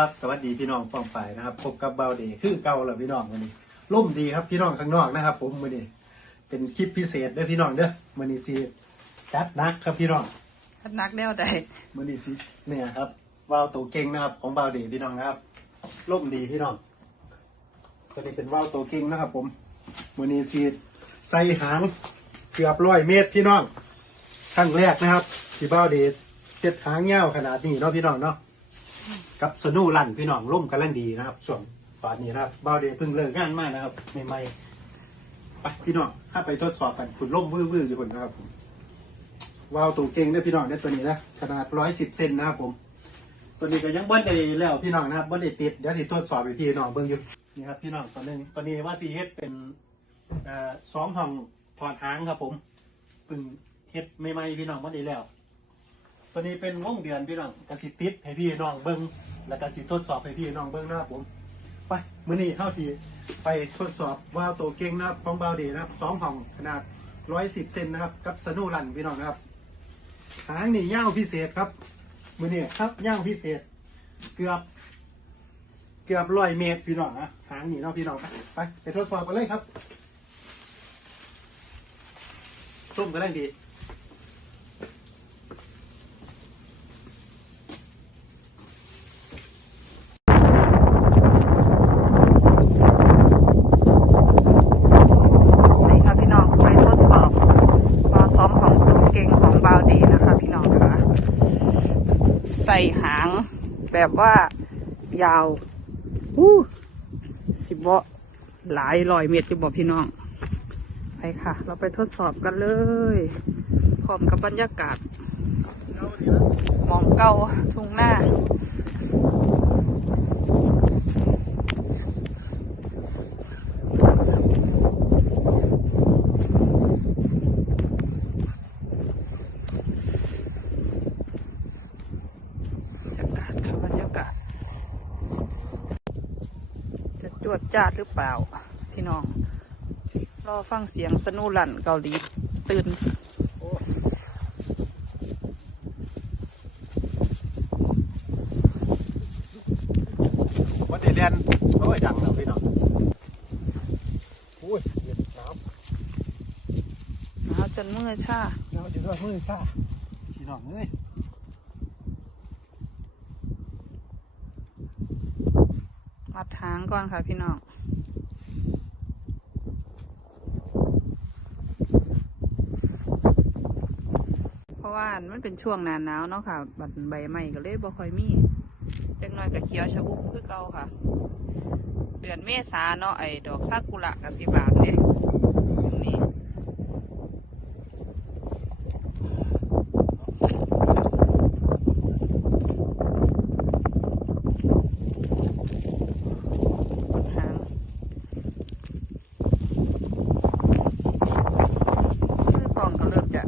ดีครับสวัสดีพี่น้องป้องไปนะครับพบกับเบาเดย์คือเก่าแล้วพี่น้องวันนี้ร่มดีครับพี่น้องข้างนอกนะครับ ผมวันนี้เป็นคลิปพิเศษเด้อพี่น้องเด้อวันนี้ซีจัดหนักครับพี่น้องนักแนวใดวันนี้ซีเนี่ยครับวาวตัวเก่งนะครับ ของเบาเดย์พี่น้องนะครับร่มดีพี่น้องตัวนี้เป็นวาวตัวเก่งนะครับ ผมวันนี้ซีใส่หางเกือบร้อยเมตรพี่น้องครั้งแรกนะครับที่เบาเดย์เจ็ดหางเงาวขนาดนี้เนาะพี่น้องเนาะ กับสนูลั่นพี่น้องร่มกันลั่นดีนะครับ ส่วนตอนนี้นะครับบ่าวเดย์เพิ่งเลิกงานมากนะครับใหม่ๆไปพี่น้องถ้าไปทดสอบกันคุณร่มวื้อๆอยู่คนนะครับผมวาวตัวเก่งด้วยพี่น้องเนี่ยตัวนี้นะขนาดร้อยสิบเซนนะครับผม ตัวนี้ก็ยังบ่ได้แล้วพี่น้องนะครับบ่ได้ติดเดี๋ยวสิทดสอบไปพี่น้องเบิ่งอยู่นี่ครับพี่น้องตัวนึงตัวนี้ว่าสีเฮ็ดเป็นเอ่อสองห้องถอดหางครับผมเพิ่งเฮ็ดใหม่ๆพี่น้องบ่ได้แล้ว ตัวนี้เป็นวงเดือนพี่น้องกสิติดให้พี่น้องเบิ้งแล้วกสิทดสอบให้พี่น้องเบิ้งนะครับผม ไปมื้อนี้เข้าสิไปทดสอบว่าวตัวเก่งนะครับของบาวเดนะครับสองห้องขนาดร้อยสิบเซนนะครับ กับสนูรันพี่น้องนะครับหางนี่ยาวพิเศษครับมื้อนี้ครับยาวพิเศษ เกือบเกือบร้อยเมตรพี่น้องนะหางนี่เนาะพี่น้องไปไปไปทดสอบกันเลยครับ ต้มกันได้ดี นี่ค่ะพี่น้องไปทดสอบวาซ้อมของตัวเก่งของบาวดีนะคะ พี่น้องค่ะ ใส่หาง แบบว่ายาวอู้สิบเบาะหลายร้อยเมตรจะบอกพี่น้อง ไปค่ะ เราไปทดสอบกันเลยพร้อมกับบรรยากาศมองเก่าทุ่งหน้า บรรยากาศค่ะบรรยากาศ จะจวดจ้าดหรือเปล่า พี่น้อง รอฟังเสียงสนูลั่นเกาหลี ตื่นว่าเดเรียนโอ้ยดังแล้วพี่น้องอุ้ยเย็นหนาวหนาวจนมือชาหนาวจนว่ามือซ่าพี่น้องเอ้ยมัดทางก่อนค่ะพี่น้อง เพ ราะว่ามันเป็นช่วงหนาหนาวเนาะค่ะ บัดใบใหม่ก็เลยบ่ค่อยมีจังหน่อยก็เขียวชะอุ่มคือเก่าค่ะ เดือนเมษาเนาะไอ้ดอกซากุระกับสีบานเนี่ยตรงนี้ หางมือกล่องก็เริ่มจะ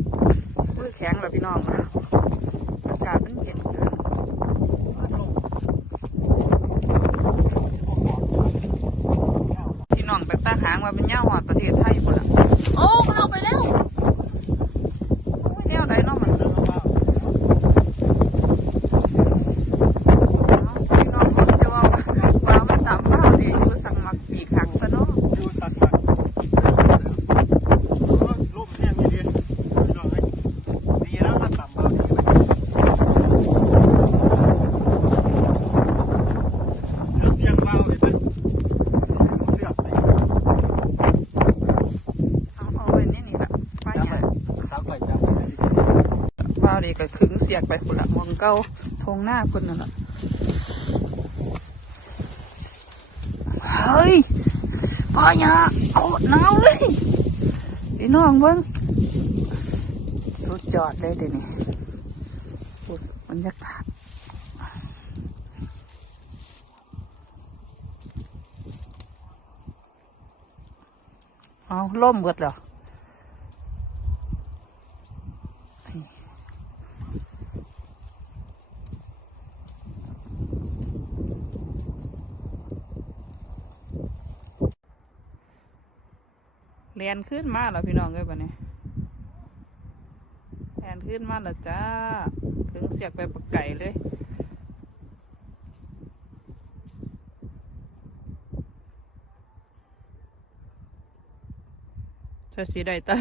มือแข็งแล้วพี่น้อง อากาศมันเย็นเกินพี่น้องไปตาหางว่าเป็นย่าหอดประเทศไทยหมดละโอ้มันออกไปแล้วโอ้ยแนวไหนเนาะมันเอาพี่น้องมันจะว่าว่ามันตามเป้าดีอยู่สั่งมักปีกหักซะเนาะ ดูสัตว์มันร่มแห้งดีๆพี่น้องเอ้ยดีแล้วถ้าต่ำเบาดีเดี๋ยวเสียงเบาเลยมันเสียบไป เอาเอาไว้นี่นี่ละป้า จับ ห ไป ยา สาวไก่จับไปดี ป้าดีก็ขึงเสียกไปคนละมอง เก้าทงหน้าคนนั่นแหละเฮ้ยป้าหยาเอาหนาวเลยพี่น้องเบิ้งสุดยอดเลยเดี๋ยวนี้บรรยากาศเอาล่มเบิดเหรอ แรียนขึ้นมาแล้วพี่น้องเลยปะเนี่ยแทนขึ้นมาแล้วจ้า ถึงเสียกไปปักไก่เลย จะสีได้ตา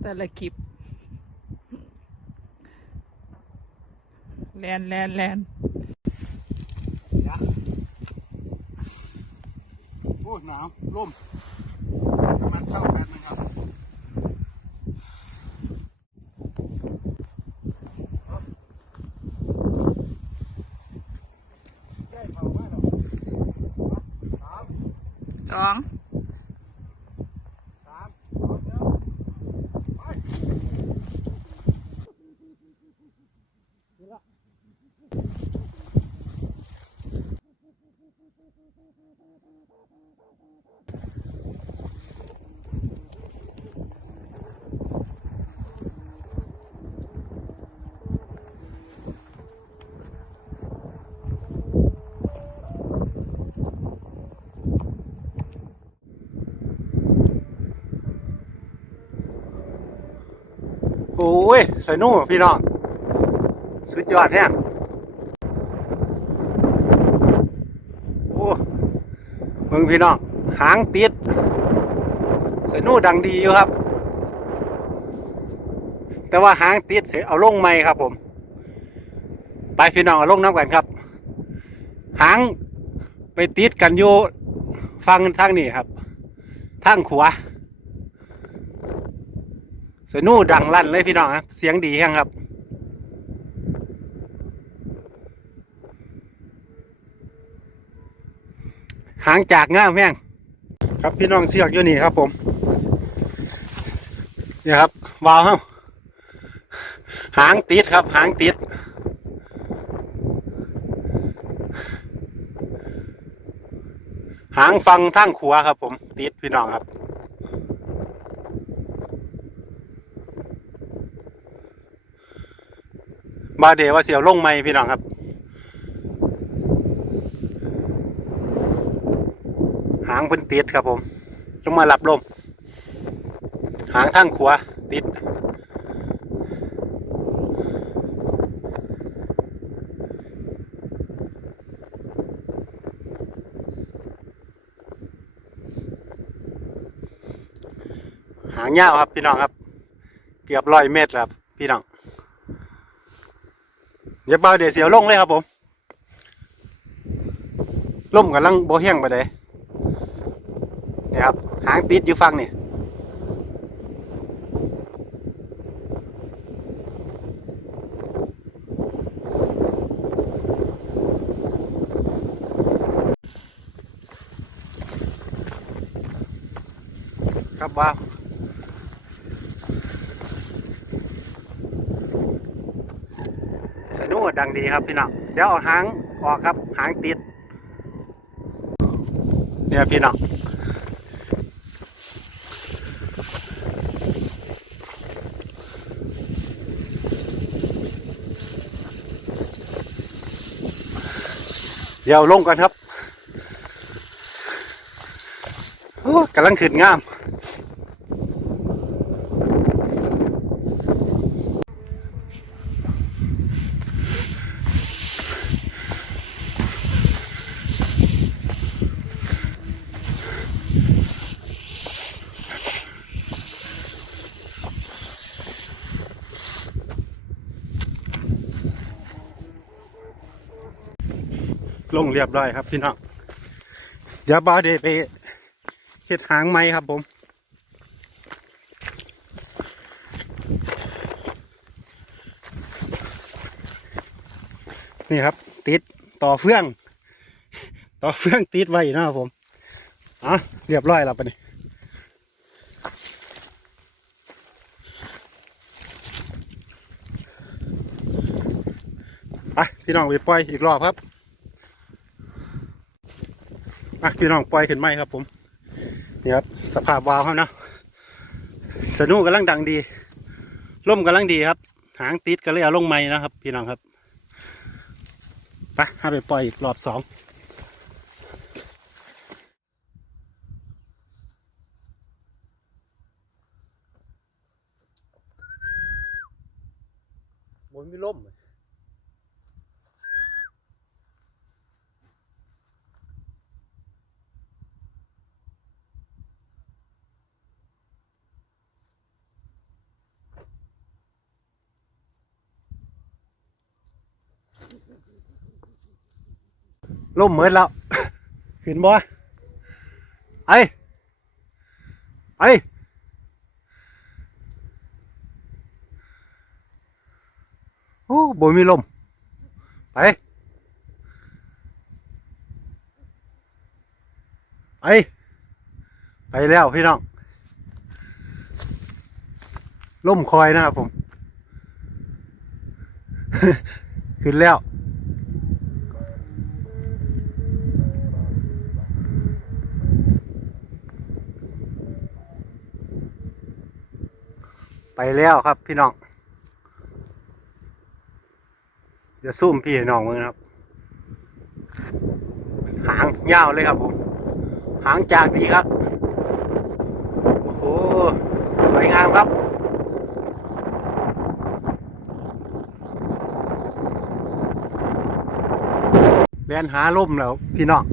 แต่ละคลิปแลนแลนแลนโอ้หนาวลม เข้ากันนะครับใกล้เผาไม่หรอกสามสอง สามสองเดียวไป โอ้ยใส่นู่พี่น้อง สุดยอดแท้โอ้มึงพี่น้อง หางติดใส่นู่ดังดีอยู่ครับ แต่ว่าหางติดเสียเอาลงไหมครับผม ไปพี่น้องเอาลงน้ำกันครับ หางไปติดกันอยู่ฟังทางนี้ครับทางขวา สนู่ดังลั่นเลยพี่น้องครับเสียงดีแห้งครับ หางจากง่ามแห้งครับพี่น้องเสียกอยู่นี่ครับผมเนี่ยครับวาวครับหางติดครับ หางติดหางฟังทั้งขัวครับผม ติดพี่น้องครับ บาเดว่าเสียวลงไหมพี่น้องครับ หางเพิ่นติดครับผมลงมาหลับลม หางทางขวาติดหางยาวครับพี่น้องครับ เกือบร้อยเมตรครับพี่น้อง เดี๋ยวเบาเดี๋ยวเสียวลงเลยครับผมล่มกำลังโบแห้งไปเลยนี่ครับหางติดอยู่ฟังนี่ครับว้า นุกดังดีครับพี่น้องเดี๋ยวเอาหางออกครับหางติด เนี่ยพี่น้องเดี๋ยวลงกันครับกำลังขึ้นงาม เรียบร้อยครับพี่น้องเดี๋ยวบาเดไปเฮ็ดหางไม้ครับผมนี่ครับ ติดต่อเฟื่อง ต่อเฟื่องติดไว้นะครับผมอะเรียบร้อยแล้วปะนี่ไปพี่น้องไปปล่อยอีกรอบครับ อะพี่น้องปล่อยขึ้นไหมครับผมนี่ครับสภาพวาวครับเนาะสนุกกำลังดังดีล่มกำลังดีครับ หางติดก็เลยเอาลงไม้นะครับ พี่น้องครับไปให้ไปปล่อยอีกรอบสองบนมีล่ม ล่มเหมือนแล้ว ขึ้นบ่ไอ้ไอ้โอ้บ่มีลม ไป ไป ไปแล้วพี่น้องล่มคอยนะครับผม ขึ้นแล้ว แล้วครับพี่น้องเดี๋ยวซูมพี่น้องมือนะครับ หางยาวเลยครับผม หางจากดีครับ โอ้โหสวยงามครับเรียนหาล่มแล้วพี่น้อง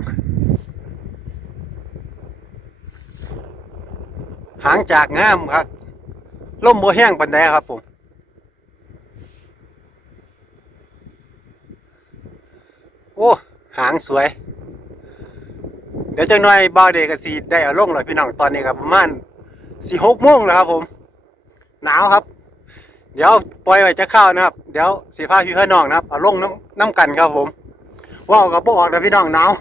หางจากงามครับ ล่มโมแห้งปันใดครับผมโอ้หางสวย เดี๋ยวจังหน่อยบ่าวเด็กกับสีได้เอาลงเลยพี่น้องตอนนี้ครับประมาณสี่หกโมงแล้วครับผม หนาวครับ เดี๋ยวปล่อยไว้จะเข้านะครับ เดี๋ยวสีผ้าพี่เพี่อน้องนะครับเอาลงน้ำน้ำกันครับผมว่าวกับบ่ออกนะพี่น้องหนาว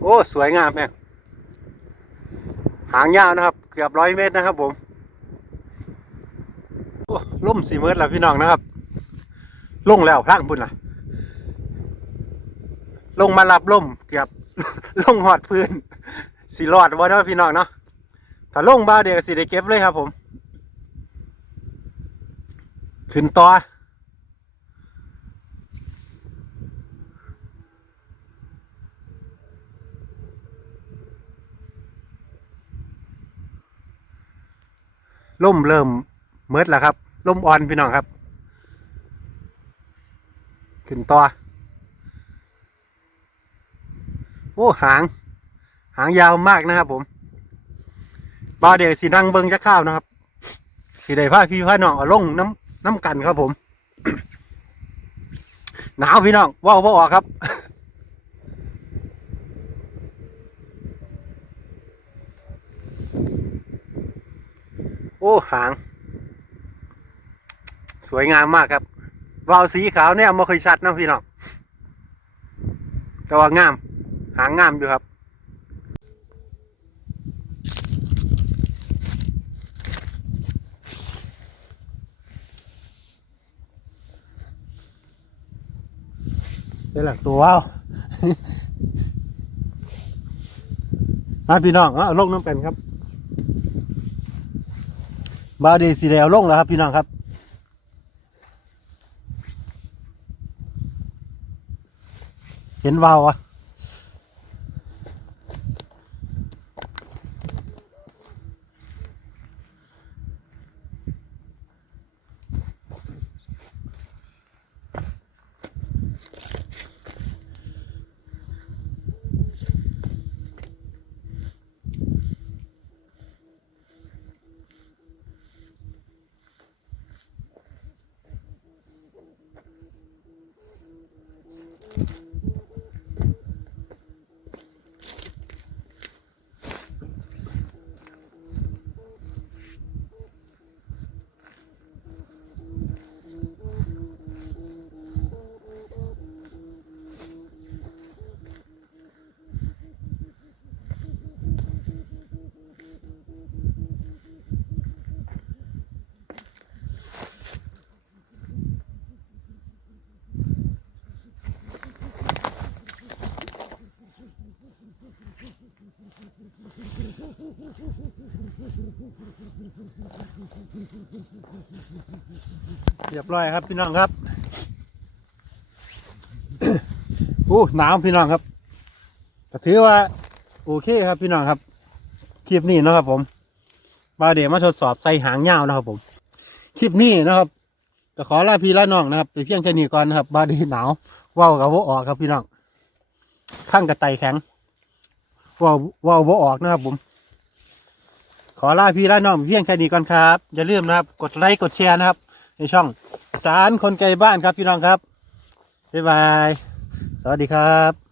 โอ้ สวยงามแม่ย หางยาวนะครับ เกือบร้อยเมตรนะครับ ผมล่มสีเมตรแล้วพี่น้องนะครับลงแล้วพลังพุ่นล่ะ ลงมารับล่มเกือบลงหอดพื้นสีรอดวะเนาะพี่น้องเนาะถ้าลงบ้าเดียวก็สิได้เก็บเลยครับผม ขึ้นต่อ ล่มเริ่มเมิดแล้วครับล่มอ่อนพี่น้องครับ ขึ้นต่อ โอ้หาง หางยาวมากนะครับผมบาเดสีนั่งเบิงจะข้าวนะครับ สีได้ผ้าพี่ผ้าน้องเอาลงน้ำน้ำกันครับผม หนาวพี่น้องว่าวว่ออกครับ โอ้หาง สวยงามมากครับวาวสีขาวเนี่ยไม่เคยชัดนะพี่น้องแต่ว่างาม หางงามอยู่ครับเป็นหลักตัวว้าวมาพี่น้องเอาลงน้ำเป็นครับ บาวเดสีแดวลงแล้วครับพี่น้องครับเห็นวาวอะ เรียบร้อยครับพี่น้องครับโอ้หนาวพี่น้องครับก็ถือว่าโอเคครับพี่น้องครับคลิปนี้นะครับ ผมมาเดี๋ยวมาทดสอบใส่หางยาวนะครับ ผมคลิปนี้นะครับก็ขอลาพี่ลาน้องนะครับไปเพียงแค่นี้ก่อนนะครับ บาดีหนาวว่าวกับว่ออกครับพี่น้องข้างกระไตแข็งว่าวว่าวว่ออกนะครับ ผม ขอลาพี่ลาน้องเพียงแค่นี้ก่อนครับอย่าลืมนะครับ กดไลค์กดแชร์นะครับ ในช่องสารคนไกลบ้านครับพี่น้องครับบ๊ายบาย สวัสดีครับ